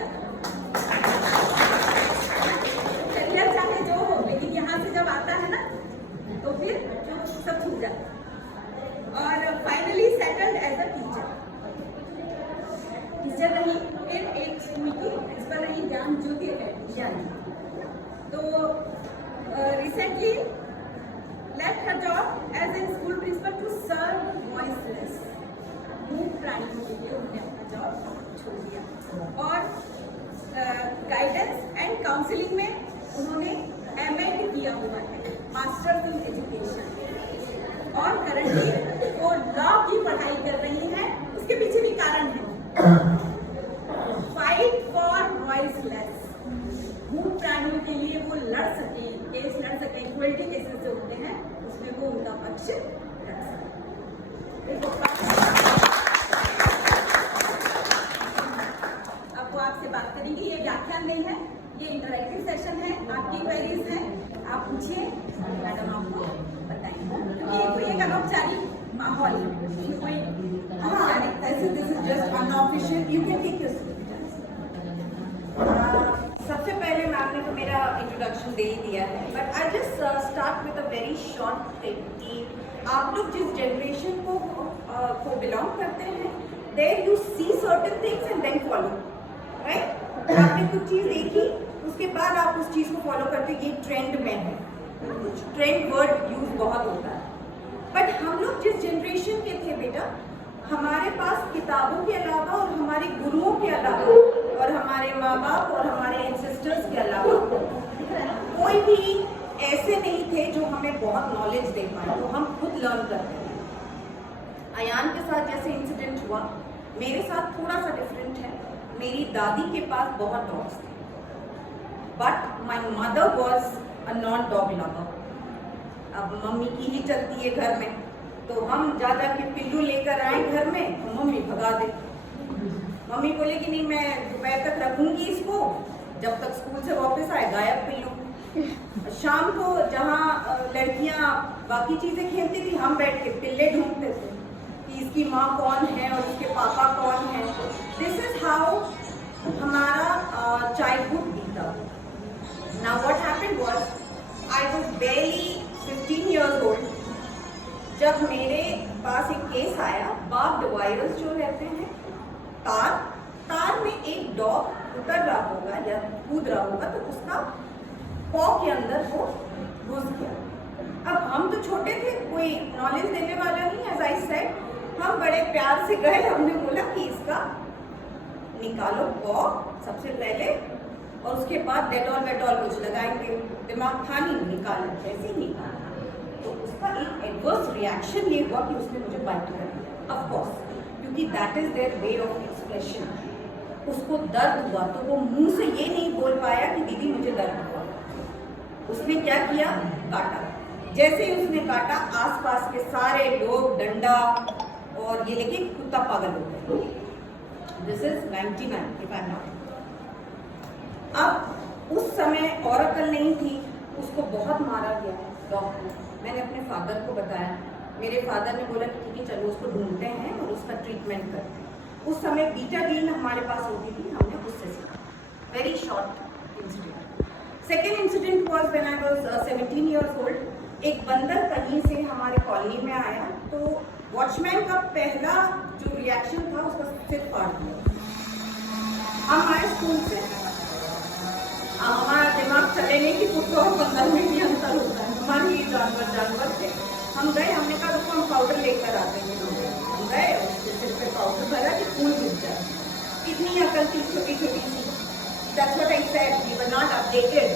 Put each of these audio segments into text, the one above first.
ज़्यादा। करियर चाहे जो हो, लेकिन यहाँ से जब आता है ना तो फिर जो सब छूट जाता है। और finally settled as a teacher रही, फिर एक स्कूल की प्रिंसिपल रही, ज्ञान ज्योति अकेडमी। तो recently left her job as a school principal to serve voiceless, मूक प्राणियों के लिए उन्होंने अपना जॉब छोड़ दिया। और गाइडेंस एंड काउंसलिंग में उन्होंने एमएड किया हुआ है, मास्टर्स इन एजुकेशन, और करंटली वो लॉ की पढ़ाई कर रही हैं। उसके पीछे भी कारण है, फाइट फॉर वॉइसलेस, मूक प्राणियों के लिए वो लड़ सके, केस लड़ सके, इक्वलिटी केसेस जो होते हैं उसमें वो उनका पक्ष लड़ सके। अब वो आपसे बात करेंगी। ये व्याख्यान नहीं है, ये इंटरैक्टिव सेशन है। आपकी क्वेरीज हैं, आप पूछिए, मैडम आपको बताएंगे। क्योंकि कोई एक अनौपचारिक माहौल है, कोई this is just unofficial, you can take your seat. सबसे पहले मैम ने तो मेरा इंट्रोडक्शन दे ही दिया है, but I just start with a very short thing कि आप लोग जिस जनरेशन को बिलोंग करते हैं, there you see certain things and then follow, right? आपने कुछ चीज़ देखी, उसके बाद आप उस चीज़ को फॉलो करते, ये ट्रेंड में है, ट्रेंड वर्ड यूज बहुत होता है। बट हम लोग जिस जनरेशन के थे बेटा, हमारे पास किताबों के अलावा और हमारे गुरुओं के अलावा और हमारे माँ बाप और हमारे एंसेस्टर्स के अलावा कोई भी ऐसे नहीं थे जो हमें बहुत नॉलेज दे पाए, तो हम खुद लर्न करते हैं। अयान के साथ जैसे इंसिडेंट हुआ, मेरे साथ थोड़ा सा डिफरेंट है। मेरी दादी के पास बहुत डॉग्स थे, but my mother was a non dog lover. अब मम्मी की ही चलती है घर में, तो हम जा के पिल्लू लेकर आए घर में, तो मम्मी भगा दे। मम्मी बोले कि नहीं, मैं दोपहर तक रखूंगी इसको, जब तक स्कूल से वापस आए गायब पिल्लू। शाम को जहाँ लड़कियाँ बाकी चीज़ें खेलती थी, हम बैठ के पिल्ले ढूंढते थे कि इसकी माँ कौन है और इसके पापा कौन है। दिस इज हाउ हमारा चाइल्डहुड बीता। Now what happened was, I was बेयरली 15 years old जब मेरे पास एक केस आया। बार्ब्ड वायरस जो रहते हैं, तार में एक डॉग उतर रहा होगा या कूद रहा होगा, तो उसका पॉ के अंदर वो घुस गया। अब हम तो छोटे थे, कोई नॉलेज देने वाला नहीं। एज आई सेड, हम बड़े प्यार से गए, हमने बोला कि इसका निकालो पॉ सबसे पहले, और उसके बाद डेटॉल वेटॉल कुछ लगाएंगे। दिमाग था नहीं, निकाला, जैसे ही निकाला तो उसका एक एडवर्स रिएक्शन ये हुआ कि उसने मुझे बाइट कर दिया। ऑफ कोर्स, क्योंकि that is their way of expression. उसको दर्द हुआ तो वो मुंह से ये नहीं बोल पाया कि दीदी मुझे दर्द हुआ। उसने क्या किया, काटा। जैसे ही उसने काटा, आसपास के सारे लोग डंडा और ये लेके कुत्ता पागल हो गया। This is 99 if I am not. अब उस समय और अकल नहीं थी, उसको बहुत मारा गया डॉग ने। मैंने अपने फादर को बताया, मेरे फादर ने बोला कि ठीक है चलो उसको ढूंढते हैं और उसका ट्रीटमेंट करते हैं। उस समय बीटाडीन हमारे पास होती थी, हमने उससे सीखा। Very short incident. Second incident was when I was 17 years old। एक बंदर कहीं से हमारे कॉलोनी में आया, तो वॉचमैन का पहला जो रिएक्शन था, उसका सिर फाड़ दिया। हम आए स्कूल से, हमारा दिमाग चले नहीं कि कुत्तों और बंदर में भी अंतर होता है। हमारे लिए जानवर थे। हम गए, हमने कहा उसको हम पाउडर लेकर आते हैं। हम गए, उसके सिर पे पाउडर भरा कि खून रुक जाए। इतनी अकल थी, छोटी छोटी सी। That's what I said, we were not updated.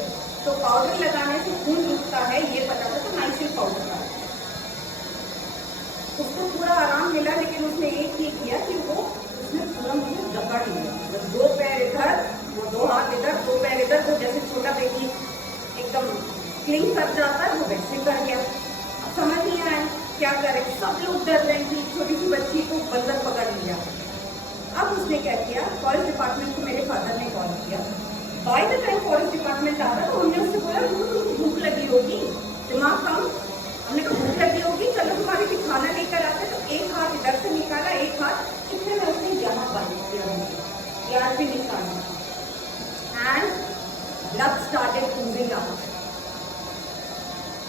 तो पाउडर लगाने से खून रुकता है ये पता था, तो नाइसिल पाउडर लगा। उसको पूरा आराम मिला, लेकिन उसने एक ही किया कि उसने पूरा मुझे जकड़ लिया। दो पैर इधर, वो दो हाथ इधर, दो पैर इधर, तो जैसे छोटा बेबी एकदम क्लिंग कर जाता है, वो वैसे कर गया। अब समझ नहीं आया क्या करे, सब लोग डर रहे थे। छोटी सी बच्ची को बंदर पकड़ लिया। अब उसने क्या किया, फॉरेस्ट डिपार्टमेंट को मेरे फादर ने कॉल किया। By the time forest department आ रहा, तो हमने उससे बोला भूख लगी होगी, दिमाग कम। हमने कहा भूख लगी होगी, चलो तुम्हारे लिए खाना लेकर आते। तो एक हाथ इधर से निकाला, एक हाथ इतने में उसने यहाँ बांध दिया, यार भी निकाला। and blood started oozing out.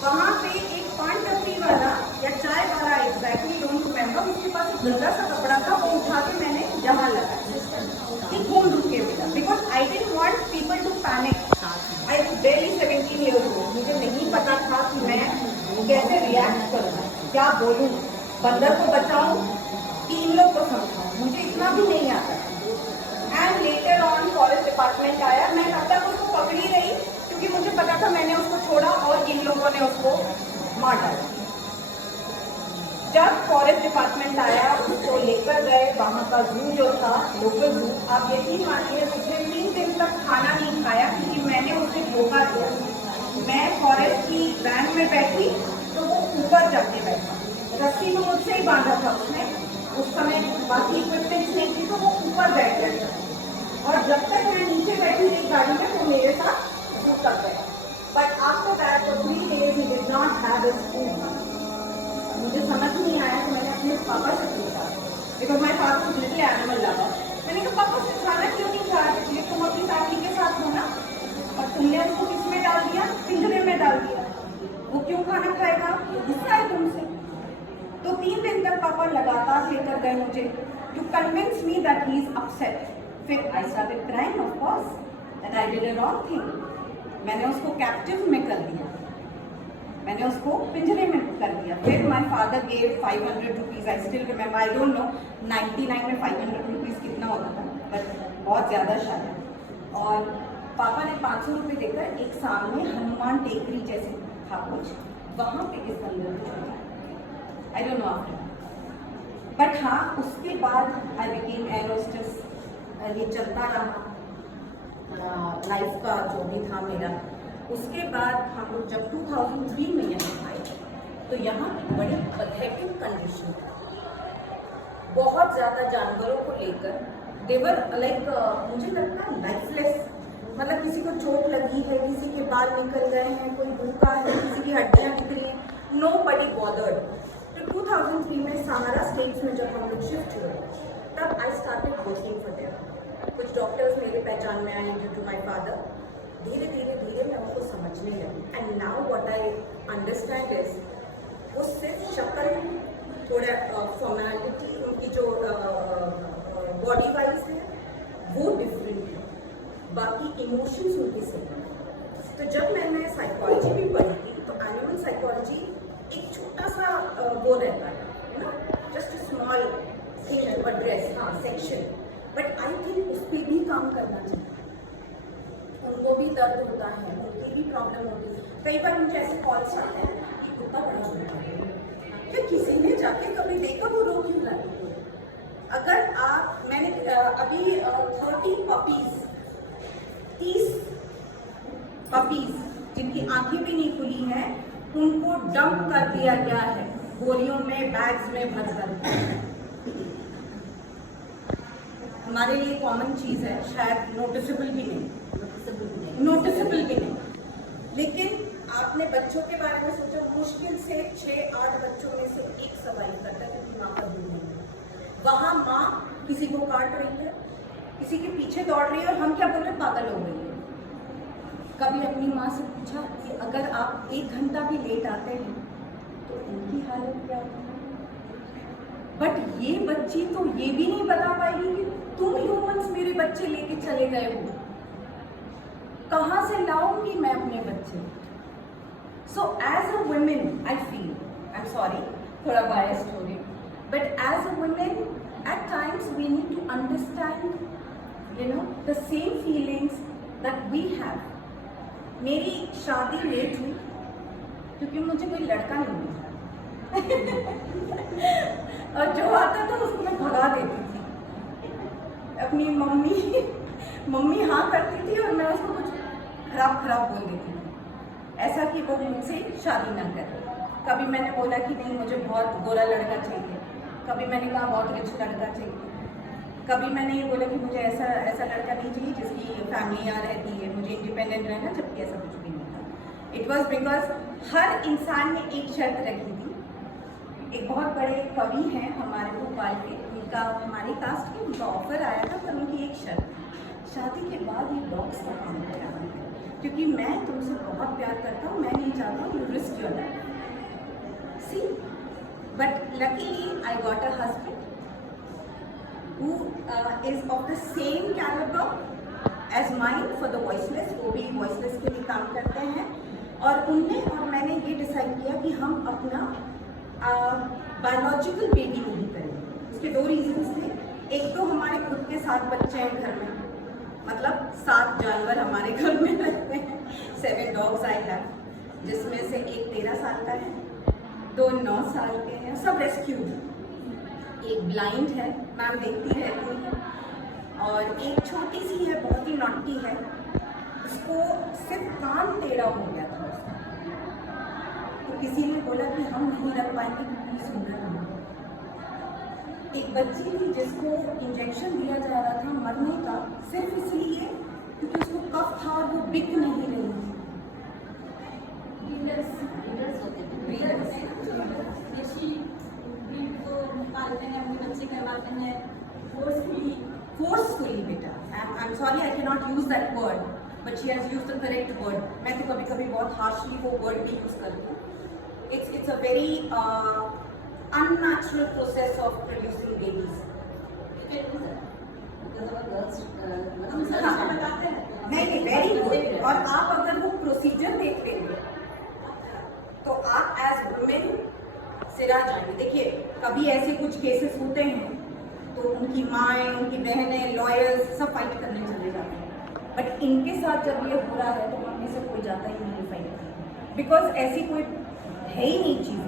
वहाँ पे एक पान टपरी वाला या चाय वाला एग्जैक्टली डोंट रिमेम्बर, उसके पास एक गंदा सा कपड़ा था, वो उठा के मैंने यहाँ लगाया कि खून रुक के बेटा, because I didn't want people to panic. I was barely 17 years old. मुझे नहीं पता था कि मैं कैसे रिएक्ट करूँ, क्या बोलूँ, बंदर को बचाऊँ, 3 लोग को समझाऊँ, मुझे इतना भी नहीं आता. And later on forest department आया. मैं तब तक उसको पकड़ी रही क्योंकि मुझे पता था मैंने उसको छोड़ा और इन लोगों ने उसको मार डाला. जब फॉरेस्ट डिपार्टमेंट आया, उसको लेकर गए वहाँ का जू जो था, लोकल जू. आप यकीन मानिए उसने 3 दिन तक खाना नहीं खाया क्योंकि मैंने उसे धोखा दिया. मैं फॉरेस्ट की वैन में बैठी तो वो ऊपर जाके बैठा, रस्सी तो मुझसे ही बांधा था उसने. उस समय बाकी इक्विपमेंट्स नहीं थी तो वो ऊपर बैठ गया. और जब तक मैं नीचे बैठी थी गाड़ी में तो मेरे साथ उतर गया. But after that for 3 days he did not have his food. मुझे समझ नहीं आया तो मैंने अपने पापा से पूछा, because my father was little animal lover. मैंने कहा पापा से खाना क्यों नहीं खा रहे, तुम अपनी फैमिली के साथ हो ना, और तुमने उसको किस में डाल दिया, पिंजरे में डाल दिया, वो क्यों खाना खाएगा, गुस्सा है तुमसे. तो 3 दिन तक पापा लगातार लेकर गए मुझे to convince me that he is upset. फिर I started crying of course that I did a wrong thing. मैंने उसको कैप्टिव में कर दिया, मैंने उसको पिंजरे में कर दिया. फिर my father gave 500 rupees. I still remember, I don't know 99 में 500 रुपीज़ कितना होता था, बट बहुत ज़्यादा शायद. और पापा ने 500 रुपये देकर एक सामने हनुमान टेकरी जैसे था कुछ, वहाँ पे इस बंदर को छोड़ा. I don't know after. But हाँ, उसके बाद आई बिकेम एयर होस्टेस. ये चलता रहा लाइफ का जो भी था मेरा. उसके बाद हम लोग जब 2003 में यहाँ आए तो यहाँ की बड़ी पैथेटिक कंडीशन, बहुत ज़्यादा जानवरों को लेकर देवर लाइक मुझे लगता है लाइफलेस. मतलब किसी को चोट लगी है, किसी के बाल निकल गए हैं, कोई भूखा है, किसी की हड्डियाँ निकली हैं, नो बडी बॉदर्ड. तो 2003 में सहारा स्टेट्स में जब हम लोग शिफ्ट हुए तब I started working for them. कुछ डॉक्टर्स मेरे पहचान में आए ड्यू टू माई फादर. धीरे धीरे धीरे मैं उनको समझने लगी. And now what I understand is वो सिर्फ शक्ल, थोड़ा फॉर्मेलिटी, उनकी जो बॉडी वाइज है वो डिफरेंट है, बाकी इमोशंस उनके सेम. तो जब मैंने साइकोलॉजी भी पढ़ी थी तो एनिमल साइकोलॉजी एक छोटा सा वो रहता है ना, just small thing to address, हाँ सेक्शन. बट आई थिंक उस पर भी काम करना चाहिए. उनको भी दर्द होता है, उनकी भी प्रॉब्लम होती है. कई बार मुझे ऐसे कॉल्स आते हैं कि कुत्ता बड़ा होता है, क्या किसी ने जाके कभी देखा वो रो क्यों रहा है. अगर आप, मैंने अभी 30 पपीज जिनकी आंखें भी नहीं खुली हैं उनको डंप कर दिया गया है बोरियों में, बैग्स में भर कर. हमारे लिए कॉमन चीज़ है, शायद नोटिसेबल भी नहीं. लेकिन आपने बच्चों के बारे में सोचा, मुश्किल से 6-8 बच्चों में से एक सर्वाइव करता है क्योंकि माँ का दूध नहीं है. वहाँ माँ किसी को काट रही है, किसी के पीछे दौड़ रही है, और हम क्या बोल रहे हैं, पागल हो गई है. कभी अपनी माँ से पूछा कि अगर आप 1 घंटा भी लेट आते हैं तो उनकी हालत क्या होगी. बट ये बच्ची तो ये भी नहीं बता पाएगी कि तुम ह्यूमंस मेरे बच्चे लेके चले गए हो, कहाँ से लाऊंगी मैं अपने बच्चे. So as a women I feel, I am sorry थोड़ा बायस्ड हो रही, but as a women at times we need to understand you know the same feelings that we have. मेरी शादी लेट हुई क्योंकि मुझे कोई लड़का नहीं मिला और जो आता था उसको मैं भगा देती थी. अपनी मम्मी हाँ करती थी और मैं उसको कुछ खराब बोल देती थी, ऐसा कि वो मुझसे शादी ना करे. कभी मैंने बोला कि नहीं मुझे बहुत गोरा लड़का चाहिए, कभी मैंने कहा बहुत रिच लड़का चाहिए, कभी मैंने ये बोला कि मुझे ऐसा लड़का नहीं चाहिए जिसकी फैमिली यहाँ रहती है, मुझे इंडिपेंडेंट रहना, जबकि ऐसा कुछ भी नहीं था. इट वॉज बिकॉज हर इंसान ने एक शर्त रखी थी. एक बहुत बड़े कवि हैं हमारे भोपाल के, उनका हमारी कास्ट के, उनका ऑफर आया था, पर उनकी एक शादी के बाद ये डॉग्स का काम है, क्योंकि मैं तुमसे बहुत प्यार करता हूँ, मैं नहीं चाहता you risk your life. See, but luckily I got a husband who is of the same caliber as mine for the voiceless, वो भी voiceless के लिए काम करते हैं। और उनने और मैंने ये डिसाइड किया कि हम अपना बायोलॉजिकल बेबी नहीं करेंगे। उसके 2 रीजंस थे। एक तो हमारे खुद के 7 बच्चे हैं घर में, मतलब 7 जानवर हमारे घर में रहते हैं, 7 डॉग्स आई हैव, जिसमें से एक 13 साल का है, 2 9 साल के हैं, सब रेस्क्यू हैं। एक ब्लाइंड है, मैम देखती रहती है, और एक छोटी सी है, बहुत ही नॉटी है, उसको सिर्फ कान टेढ़ा हो गया था उसका, तो किसी ने बोला कि हम नहीं रख पाएंगे क्योंकि सुंदर है। एक बच्ची थी जिसको इंजेक्शन दिया जा रहा था मरने का, सिर्फ इसलिए क्योंकि उसको कफ था और वो बिक नहीं रही थी। पालते हैं अपने बच्चे करवाते हैं फोर्सफुली बेटा, आई am sorry I can not use that word, but she has used the correct word. मैं तो कभी कभी बहुत हार्शली वो वर्ड भी यूज करती हूँ। It's a very unnatural process of producing babies. नहीं, वेरी गुड। और आप अगर वो प्रोसीजर देख लेंगे तो आप एज वुमेन सिरा जाएंगे। देखिए, कभी ऐसे कुछ केसेस होते हैं तो उनकी माएँ, उनकी बहनें, लॉयर्स सब फाइट करने चले जाते हैं, बट इनके साथ जब ये हो रहा है तो मम्मी से कोई जाता ही नहीं फाइट करने, बिकॉज ऐसी कोई है ही नहीं चीज़।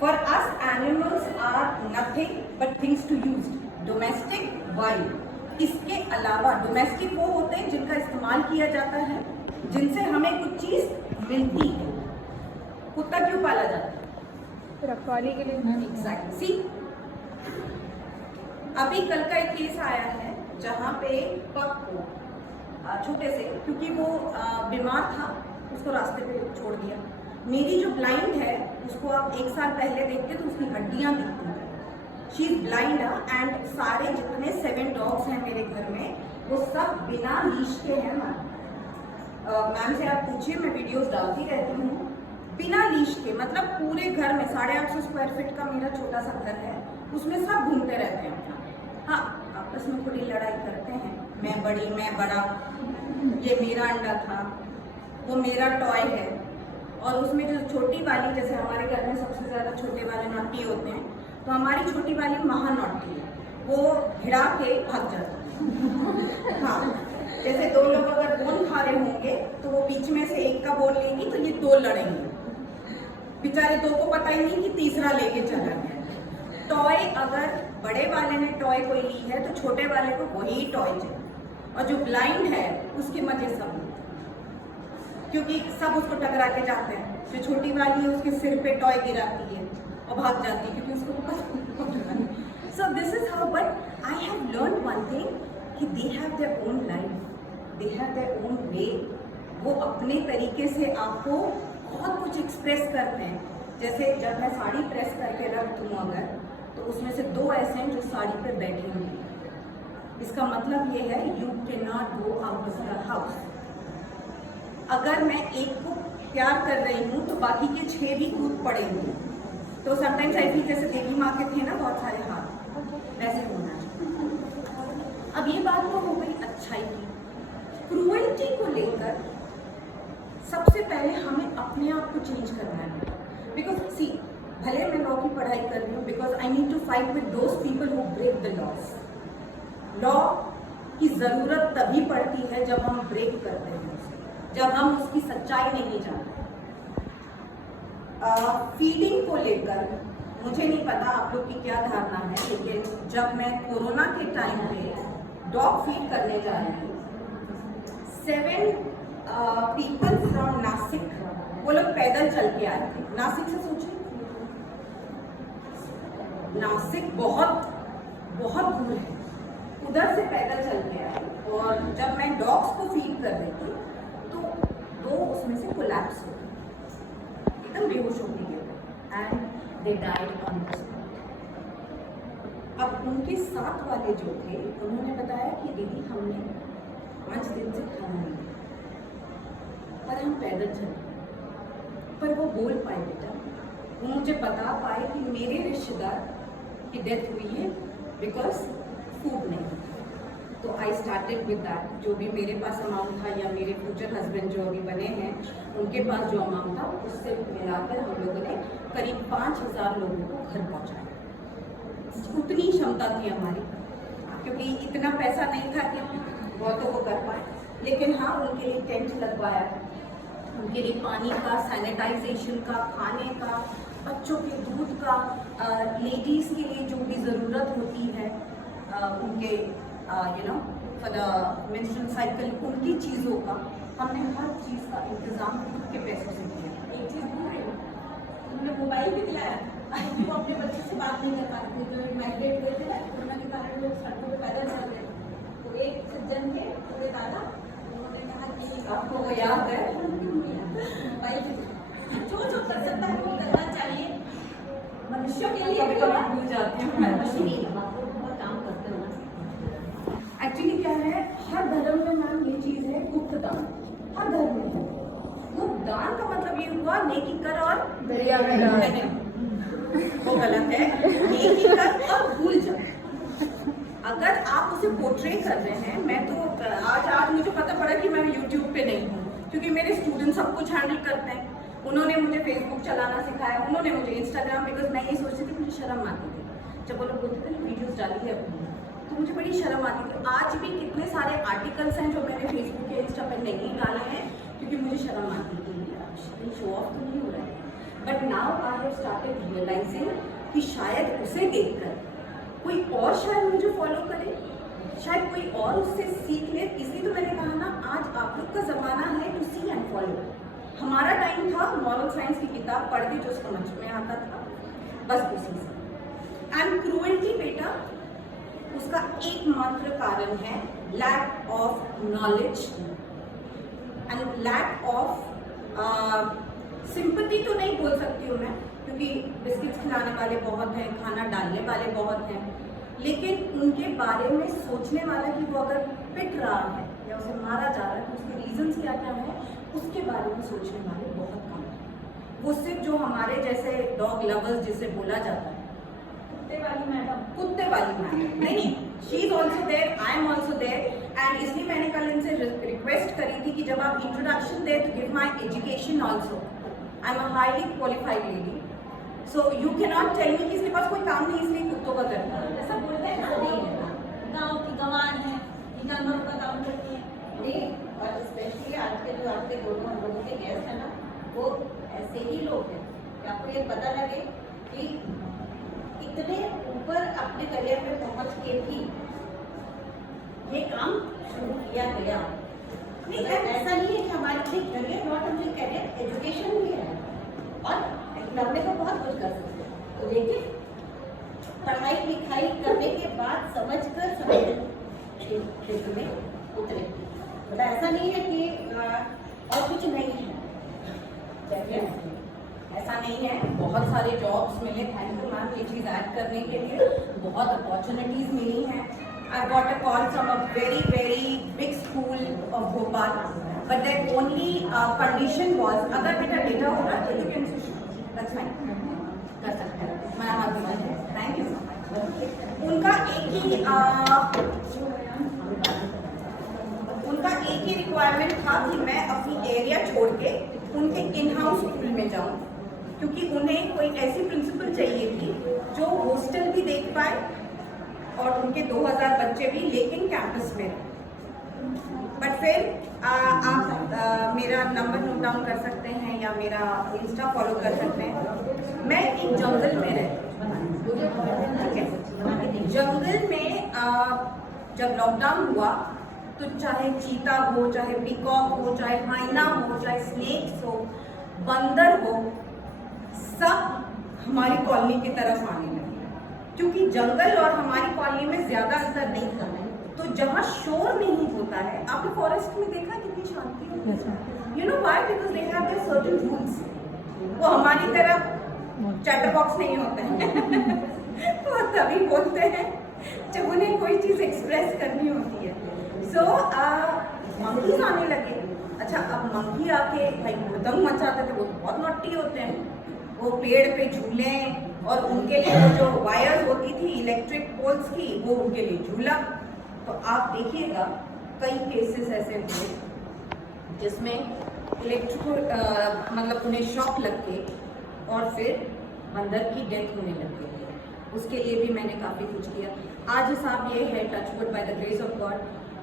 For us animals are nothing but things to use, domestic, wild. इसके अलावा डोमेस्टिक वो होते हैं जिनका इस्तेमाल किया जाता है, जिनसे हमें कुछ चीज़ मिलती है। कुत्ता क्यों पाला जाता है? रखवाली के लिए। एग्जैक्ट। सी, अभी कल का एक केस आया है जहाँ पे पग को छोटे से, क्योंकि वो बीमार था, उसको रास्ते पे छोड़ दिया। मेरी जो ब्लाइंड है उसको आप 1 साल पहले देखते तो उसकी हड्डियाँ दिखती हैं। शी इज ब्लाइंड एंड सारे जितने 7 डॉग्स हैं मेरे घर में वो सब बिना लीश के हैं। मैम से आप पूछिए, मैं वीडियोस डालती रहती हूँ। बिना लीश के, मतलब पूरे घर में 850 स्क्वायर फीट का मेरा छोटा सा घर है, उसमें सब घूमते रहते हैं अपना। हाँ, आपस में थोड़ी लड़ाई करते हैं, मैं बड़ी मैं बड़ा, ये मेरा अंडा था, वो मेरा टॉय है। और उसमें जो छोटी वाली, जैसे हमारे घर में सबसे ज़्यादा छोटे वाले नॉटी होते हैं, तो हमारी छोटी वाली महा नॉटी है, वो भिड़ा के भाग जाती है। हाँ, जैसे 2 लोग अगर बोन खा रहे होंगे तो वो बीच में से एक का बोन लेंगी तो ये 2 लड़ेंगे, बेचारे 2 को पता ही नहीं कि तीसरा लेके चला गया। टॉय, अगर बड़े वाले ने टॉय कोई ली है तो छोटे वाले को वही टॉय चाहिए, और जो ब्लाइंड है उसके मजे सब, क्योंकि सब उसको टकरा के जाते हैं। जो छोटी वाली है उसके सिर पे टॉय गिराती है और भाग जाती है, क्योंकि उसको पता नहीं। So this is how, but I have learn one thing कि they have their own life, they have their own way. वो अपने तरीके से आपको बहुत कुछ एक्सप्रेस करते हैं। जैसे जब मैं साड़ी प्रेस करके रख दूँ अगर, तो उसमें से 2 ऐसे हैं जो साड़ी पे बैठे होंगे। इसका मतलब ये है you can not go out of the house. अगर मैं एक को प्यार कर रही हूँ तो बाकी के 6 भी कूद पड़ेंगे। तो समटाइम्स आई फील जैसे देवी माँ के थे ना बहुत सारे हाथ, वैसे होना चाहिए। अब ये बात तो हो गई अच्छाई की। क्रूएल्टी को लेकर सबसे पहले हमें अपने आप को चेंज करना है। बिकॉज सी, भले मैं लॉ की पढ़ाई कर रही हूँ, because I need to fight with those people who break the laws. Law की ज़रूरत तभी पड़ती है जब हम ब्रेक करते हैं, जब हम उसकी सच्चाई नहीं जानते। फीडिंग को लेकर मुझे नहीं पता आप लोग की क्या धारणा है, लेकिन जब मैं कोरोना के टाइम पे डॉग फीड करने जा रही थी, 7 पीपल फ्रॉम नासिक, वो लोग पैदल चल के आए थे। नासिक से सोचिए, नासिक बहुत बहुत दूर है, उधर से पैदल चल के आए। और जब मैं डॉग्स को फीड कर रही थी तो 2 उसमें से कोलैप्स हो गए, एकदम बेहोश हो गए and they died on the spot. अब उनके साथ वाले जो थे उन्होंने बताया कि दीदी हमने 5 दिन से खाना नहीं, पर हम पैदल चले। पर वो बोल पाए बेटा, वो मुझे बता पाए कि मेरे रिश्तेदार की डेथ हुई है बिकॉज फूड नहीं। तो आई स्टार्टेड विद दैट। जो भी मेरे पास अमाउंट था या मेरे फ्यूचर हस्बैंड जो अभी बने हैं उनके पास जो अमाउंट था उससे मिलाकर हम लोगों ने करीब 5,000 लोगों को घर पहुंचाया। उतनी क्षमता थी हमारी, क्योंकि इतना पैसा नहीं था कि बहुतों को कर पाए, लेकिन हाँ उनके लिए टेंट लगवाया, उनके लिए पानी का, सैनिटाइजेशन का, खाने का, बच्चों के दूध का, लेडीज़ के लिए जो भी ज़रूरत होती है उनके फॉर द मेंस्ट्रुअल साइकिल, उनकी चीज़ों का हमने हर चीज़ का इंतज़ाम खुद के पैसों से किया। एक चीज भूल रही हूँ, तुमने मोबाइल भी दिलाया, क्योंकि वो अपने बच्चे से बात नहीं कर पाते थे। जो माइग्रेट हुए थे ना कोरोना के कारण, लोग सड़कों पे पैदल चल रहे थे, तो एक सज्जन थे मेरे दादा, उन्होंने कहा कि आपको वो याद है? मोबाइल जो जो कर सकता है वो करना चाहिए मनुष्य के लिए। कभी कभी भूल जाती हूँ मैं। बहुत काम करते हो ना। एक्चुअली क्या है, हर धर्म में मैम ये चीज़ है, गुप्त दान। हर धर्म में है। गुप्त दान का मतलब ये हुआ नेकी कर और दरिया में डाल। नहीं, वो गलत है। नेकी कर और भूल जा। अगर आप उसे पोर्ट्रे कर रहे हैं, मैं तो आज मुझे पता पड़ा कि मैं यूट्यूब पे नहीं हूँ, क्योंकि मेरे स्टूडेंट सब कुछ हैंडल करते हैं। उन्होंने मुझे फेसबुक चलाना सिखाया, उन्होंने मुझे इंस्टाग्राम, बिकॉज मैं ये सोचती थी, मुझे शर्म आती थी जब वो लोग बोलते थे ना वीडियोस डाली है अपनी, तो मुझे बड़ी शर्म आती थी। आज भी कितने सारे आर्टिकल्स हैं जो मैंने फेसबुक या इंस्टा पर नहीं डाले हैं, क्योंकि मुझे शर्म आती थी, शो ऑफ तो नहीं हो रहा है। But now I have started realising कि शायद उसे देखकर कोई और शायद मुझे फॉलो करे, शायद कोई और उससे सीख ले। इसलिए तो मैंने कहा ना, आज आप लोग का ज़माना है टू सी एंड फॉलो। हमारा टाइम था मॉरल साइंस की किताब पढ़ के जो समझ में आता था, बस उसी से। एंड क्रूएल्टी बेटा, उसका एकमात्र कारण है lack of knowledge and lack of sympathy. तो नहीं बोल सकती हूँ मैं, क्योंकि बिस्किट्स खिलाने वाले बहुत हैं, खाना डालने वाले बहुत हैं, लेकिन उनके बारे में सोचने वाला कि वो अगर पिट रहा है या उसे मारा जा रहा है तो उसके रीजंस क्या क्या है, उसके बारे में सोचने वाले बहुत कम हैं। वो सिर्फ जो हमारे जैसे डॉग लवर्स जिसे बोला जाता है, कुत्ते वाली मैडम नहीं, she is also there, I am also there. And इसलिए मैंने कल इनसे रिक्वेस्ट करी थी कि जब आप इंट्रोडक्शन दे तो give my education also. I am a highly qualified lady, so you can not tell me कि इसके पास कोई काम नहीं इसलिए कुत्तों का करता है। ऐसा बोलते हैं ना, गाँव की गंवार है, जानवरों का काम करती है। नहीं, और स्पेशली आज के जो आपके दोनों हम लोगों के गेस्ट हैं ना, वो ऐसे ही लोग हैं कि आपको ये पता लगे कि इतने ऊपर अपने करियर में पहुंच के भी ये काम शुरू किया गया। नहीं, ऐसा नहीं है कि हमारे लिए career not only career, education भी है और करने को बहुत कुछ कर सकते हैं। तो लेकिन पढ़ाई लिखाई करने के बाद समझ क्षेत्र में उतरे, मतलब ऐसा नहीं है कि और कुछ नहीं है। ऐसा नहीं है, बहुत सारे जॉब्स मिले, थैंक यू मैम ये चीज़ ऐड करने के लिए, बहुत अपॉर्चुनिटीज़ मिली हैं। आई got a call from a very big school of Bhopal, but that only condition was, अगर बेटा डेटा होगा तो यू कैन दैट्स फाइन, कर सकते हैं, मैं हाथ में है, थैंक यू सो मच। उनका एक ही रिक्वायरमेंट था कि मैं अपनी एरिया छोड़ के उनके इन हाउस स्कूल में जाऊं, क्योंकि उन्हें कोई ऐसी प्रिंसिपल चाहिए थी जो हॉस्टल भी देख पाए और उनके 2000 बच्चे भी, लेकिन कैंपस में। बट फिर आप मेरा नंबर नोट डाउन कर सकते हैं या मेरा इंस्टा फॉलो कर सकते हैं। मैं एक जंगल में रहती हूँ, जंगल में जब लॉकडाउन हुआ तो चाहे चीता हो, चाहे पीकॉक हो, चाहे हाइना हो, चाहे स्नेक्स हो, बंदर हो, सब हमारी कॉलोनी की तरफ आने लगे, क्योंकि जंगल और हमारी कॉलोनी में ज्यादा अंतर नहीं था। तो जहाँ शोर नहीं होता है, आपने फॉरेस्ट में देखा कितनी शांति होती है। You know why? Because they have there certain rules. वो हमारी तरह चैटर बॉक्स नहीं होते हैं वो तभी बोलते हैं जब उन्हें कोई चीज़ एक्सप्रेस करनी होती है। सो मंकीज आने लगे। अच्छा, अब मंकी आके भाई हुड़दंग मचाते थे, वो तो बहुत नॉटी होते हैं। वो पेड़ पे झूले और उनके लिए वो जो वायर्स होती थी इलेक्ट्रिक पोल्स की, वो उनके लिए झूला। तो आप देखिएगा कई केसेस ऐसे हुए जिसमें इलेक्ट्रिक मतलब उन्हें शॉक लग के और फिर बंदर की डेथ होने लग गई है। उसके लिए भी मैंने काफ़ी कुछ किया। आज हिसाब ये है, touch would by the grace of God,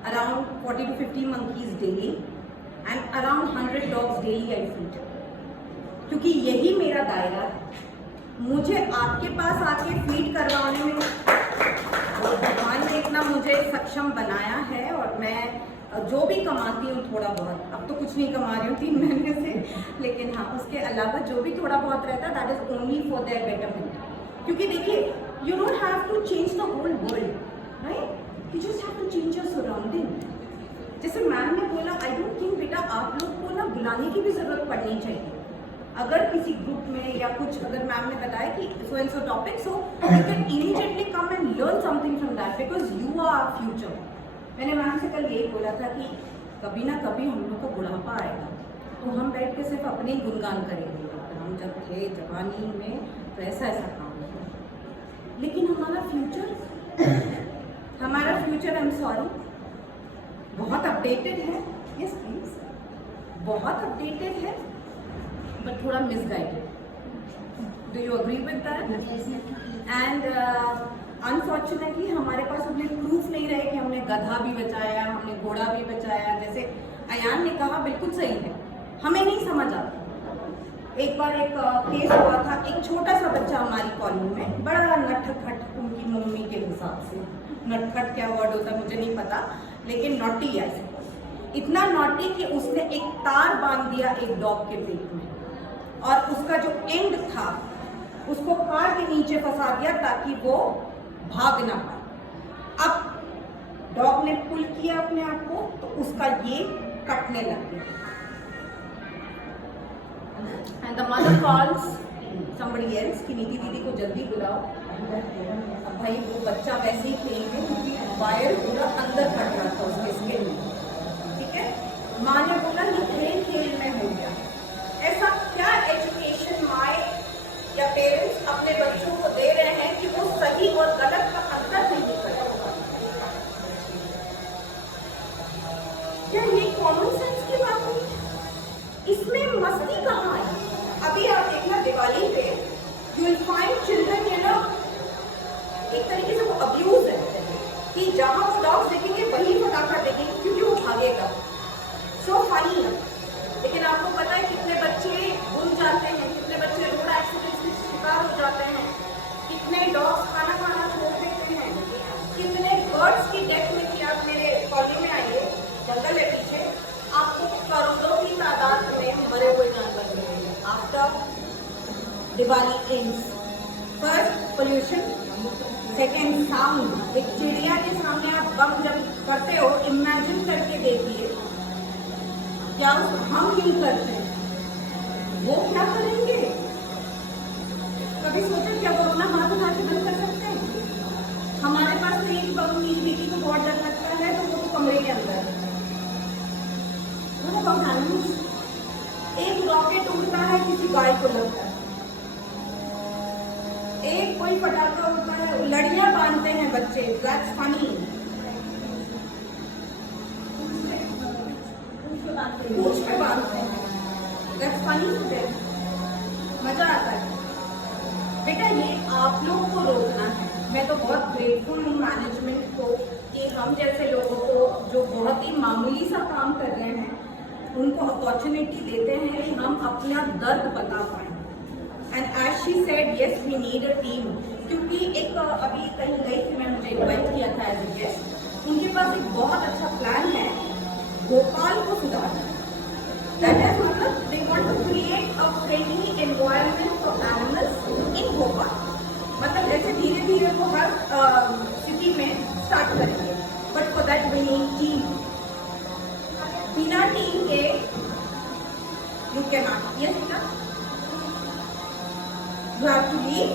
around 40 to 50 monkeys daily and around 100 dogs daily I feed, क्योंकि यही मेरा दायरा है। मुझे आपके पास आके फीड करवाने में भगवान ने इतना मुझे सक्षम बनाया है, और मैं जो भी कमाती हूँ थोड़ा बहुत, अब तो कुछ नहीं कमा रही हूँ 3 महीने से, लेकिन हाँ उसके अलावा जो भी थोड़ा बहुत रहता है that is only for their betterment. क्योंकि देखिए, you don't have to change the whole world, right, you just have to change your surrounding. जैसे मैम ने बोला, आई डोंट थिंक बेटा आप लोग को ना बुलाने की भी जरूरत पड़नी चाहिए। अगर किसी ग्रुप में या कुछ, अगर मैम ने बताया कि so and so topic, so you can immediately come and learn something from that, because you are our future. मैंने मैम से कल यही बोला था कि कभी ना कभी हम लोग को बुढ़ापा आएगा, तो हम बैठ के सिर्फ अपने ही गुणगान करेंगे, हम जब थे जवानी में तो ऐसा ऐसा काम हुआ, लेकिन हमारा फ्यूचर आई एम सॉरी बहुत अपडेटेड है। यस प्लीज, बहुत अपडेटेड है, बट थोड़ा misguided. Do you agree with that? And unfortunately हमारे पास उतने प्रूफ नहीं रहे कि हमने गधा भी बचाया, हमने घोड़ा भी बचाया। जैसे अयान ने कहा, बिल्कुल सही है, हमें नहीं समझ आता। एक बार एक केस हुआ था, एक छोटा सा बच्चा हमारी कॉलोनी में, बड़ा नटखट उनकी मम्मी के हिसाब से, नटखट क्या वर्ड होता है मुझे नहीं पता, लेकिन नॉटी है, इतना नॉटी कि उसने एक तार बांध दिया एक डॉग के पेट में, और उसका जो एंड था उसको कार के नीचे फंसा दिया ताकि वो भाग ना पाए। अब डॉग ने पुल किया अपने आप को, तो उसका ये कटने लग गया। And the mother calls somebody else कि नीति दीदी को जल्दी बुलाओ। अब भाई वो बच्चा वैसे ही खेलेंगे क्योंकि वायर पूरा अंदर कट रहा था उसके स्किन में, ठीक है। माँ ने बोला ये खेल खेल में हो गया। ऐसा क्या एजुकेशन माँ या पेरेंट्स अपने बच्चों को दे रहे हैं कि वो सही और गलत का अंतर नहीं कर रहे? क्या ये कॉमन सेंस की बात नहीं है? इसमें मस्ती कहाँ है? अभी आप देखना दिवाली पे you will find children, you know, एक तरीके से वो अब्यूज है कि जहां वो डॉग्स देखेंगे वही फटाखा देखेंगे क्योंकि वो भागेगा। सो फनी है, लेकिन आपको पता है कितने बच्चे गुम जाते हैं, कितने बच्चे रोड एक्सीडेंट के शिकार हो जाते हैं, कितने डॉग्स खाना खाना छोड़ देते हैं, कितने बर्ड्स की डेथ में थी। आप मेरे कॉलोनी में आइए, जंगल है पीछे, आपको करोड़ों की तादाद में मरे हुए जानवर मिलेंगे after Diwali ends. First pollution, second sound. एक चिड़िया के सामने आप बम जब करते हो, इमेजिन करके देखिए क्या हम नहीं करते, वो क्या करेंगे? कभी सोचा क्या वो अपना हाथ उठा के बंद कर सकते हैं? हमारे पास तो एक बम की बेटी को बहुत डर लगता है, तो वो तो कमरे के अंदर है। एक रॉकेट उड़ता है, किसी गाय को लगता है, एक कोई पटाखा उड़ता है, लड़ियां बांधते हैं बच्चे, दैट्स फनी। पूंछ पे बांधते हैं, दैट्स फनी टू देम, मजा आता है। बेटा ये आप लोग को रोकना है। मैं तो बहुत ग्रेटफुल हूँ मैनेजमेंट को कि हम जैसे लोगों को जो बहुत ही मामूली सा काम कर रहे हैं उनको अपॉर्चुनिटी देते हैं कि हम अपना दर्द बता पाएं। And as she said, yes we need a team. क्योंकि एक अभी कहीं गई थी मैं, मुझे इन्वाइट किया था एज ए गेस्ट, उनके पास एक बहुत अच्छा प्लान है भोपाल को सुधारना। दैट इज मतलब they want to create a friendly environment for animals in Bhopal. मतलब जैसे धीरे धीरे वो हर सिटी में स्टार्ट करेंगे, but for that we need team. बिना टीम के यू कैन नॉट। यस बेटा, you have to leave